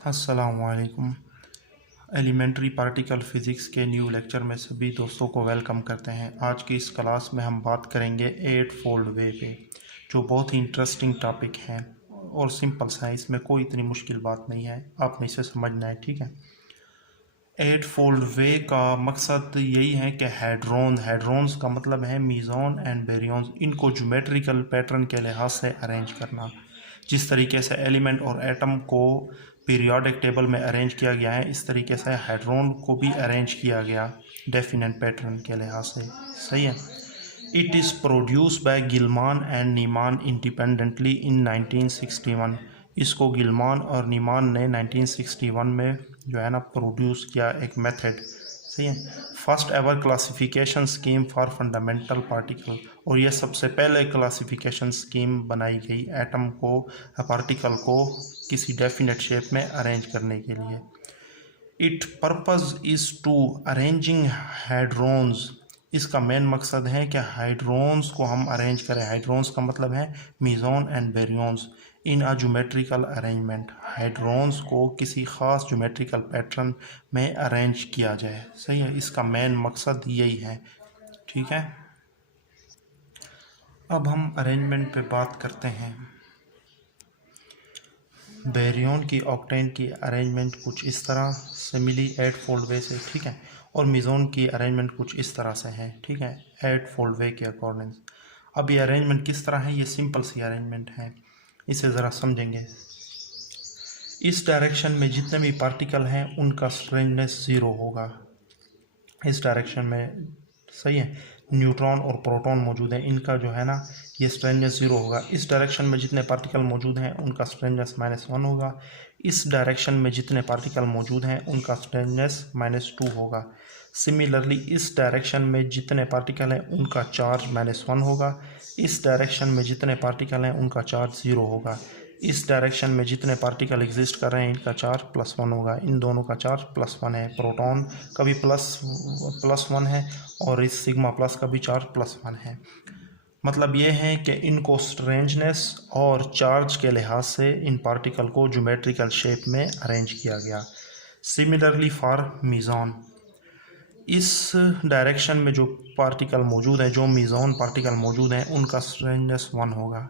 अस्सलामुअलैकुम। Elementary particle physics के new lecture में सभी दोस्तों को वेलकम करते हैं। आज की इस क्लास में हम बात करेंगे 8 फोल्ड वे पे, जो बहुत ही इंटरेस्टिंग टॉपिक है और सिंपल सा है, इसमें कोई इतनी मुश्किल बात नहीं है, आपने इसे समझना है। ठीक है। 8 फोल्ड वे का मकसद यही है कि हेड्रॉन्स का मतलब है मीज़ोन एंड बेरियंस, इनको ज्योमेट्रिकल पैटर्न के लिहाज से अरेंज करना। जिस तरीके से एलिमेंट और एटम को पीरियोडिक टेबल में अरेंज किया गया है, इस तरीके से हेड्रॉन को भी अरेंज किया गया डेफिनेट पैटर्न के लिहाज से। सही है। It is produce by Gell-Mann and Ne'eman independently in 1961। इसको गिलमान और नीमान ने 1961 में जो है ना प्रोड्यूस किया एक मेथड। सही है। First ever classification scheme for fundamental particle, और यह सबसे पहले क्लासिफिकेशन स्कीम बनाई गई एटम को, पार्टिकल को किसी डेफिनेट शेप में अरेंज करने के लिए। It purpose is to arranging hadrons. इसका मेन मकसद है कि हाइड्रोन्स को हम अरेंज करें। हाइड्रोन्स का मतलब है mesons and baryons in a geometrical arrangement. Hadrons को किसी ख़ास ज्योमेट्रिकल पैटर्न में अरेंज किया जाए। सही है। इसका मेन मकसद यही है। ठीक है। अब हम अरेंजमेंट पे बात करते हैं। बेरियन की ऑक्टेन की अरेंजमेंट कुछ इस तरह से मिली 8 फोल्ड वे से। ठीक है। और मीज़ोन की अरेंजमेंट कुछ इस तरह से है। ठीक है। 8 फोल्ड वे के अकॉर्डिंग। अब ये अरेंजमेंट किस तरह है, ये सिंपल सी अरेंजमेंट है, इसे ज़रा समझेंगे। इस डायरेक्शन में जितने भी पार्टिकल हैं उनका स्ट्रेंथनेस 0 होगा। इस डायरेक्शन में, सही है, न्यूट्रॉन और प्रोटॉन मौजूद हैं, इनका जो है ना ये स्ट्रेंथनेस 0 होगा। इस डायरेक्शन में जितने पार्टिकल मौजूद हैं उनका स्ट्रेंथनेस -1 होगा। इस डायरेक्शन में जितने पार्टिकल मौजूद हैं उनका स्ट्रेंथनेस -2 होगा। सिमिलरली इस डायरेक्शन में जितने पार्टिकल हैं उनका चार्ज -1 होगा। इस डायरेक्शन में जितने पार्टिकल हैं उनका चार्ज 0 होगा। इस डायरेक्शन में जितने पार्टिकल एग्जिस्ट कर रहे हैं इनका चार्ज +1 होगा। इन दोनों का चार्ज +1 है। प्रोटॉन का भी +1 है और इस सिग्मा प्लस का भी चार्ज +1 है। मतलब ये है कि इनको स्ट्रेंजनेस और चार्ज के लिहाज से इन पार्टिकल को ज्योमेट्रिकल शेप में अरेंज किया गया। सिमिलरली फॉर मीज़ोन, इस डायरेक्शन में जो पार्टिकल मौजूद हैं, जो मीज़ोन पार्टिकल मौजूद हैं, उनका स्ट्रेंजनेस 1 होगा।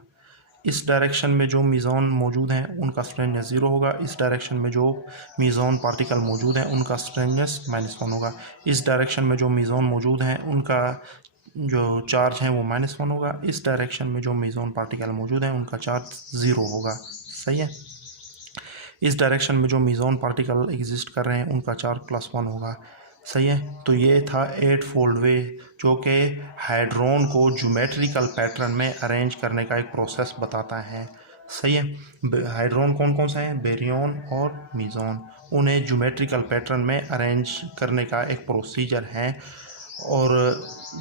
इस डायरेक्शन में जो मीज़ोन मौजूद हैं उनका स्ट्रेंजनेस 0 होगा। इस डायरेक्शन में जो मीज़ोन पार्टिकल मौजूद हैं उनका स्ट्रेंजनेस -1 होगा। इस डायरेक्शन में जो मीज़ोन मौजूद हैं उनका जो चार्ज है वो -1 होगा। इस डायरेक्शन में जो मीज़ोन पार्टिकल मौजूद हैं उनका चार्ज 0 होगा। सही है। इस डायरेक्शन में जो मीज़ोन पार्टिकल एग्जिस्ट कर रहे हैं उनका चार्ज +1 होगा। सही है। तो ये था 8 फोल्ड वे, जो कि हाइड्रोन को ज्योमेट्रिकल पैटर्न में अरेंज करने का एक प्रोसेस बताता है। सही है। हाइड्रोन कौन कौन सा है? बेरियन और मीज़ोन। उन्हें ज्योमेट्रिकल पैटर्न में अरेंज करने का एक प्रोसीजर है और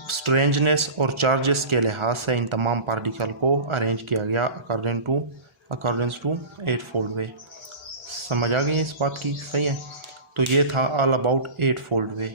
स्ट्रेंजनेस और चार्जेस के लिहाज से इन तमाम पार्टिकल को अरेंज किया गया अकॉर्डिंग टू 8 फोल्ड वे। समझ आ गई इस बात की? सही है। तो ये था ऑल अबाउट 8 फोल्ड वे।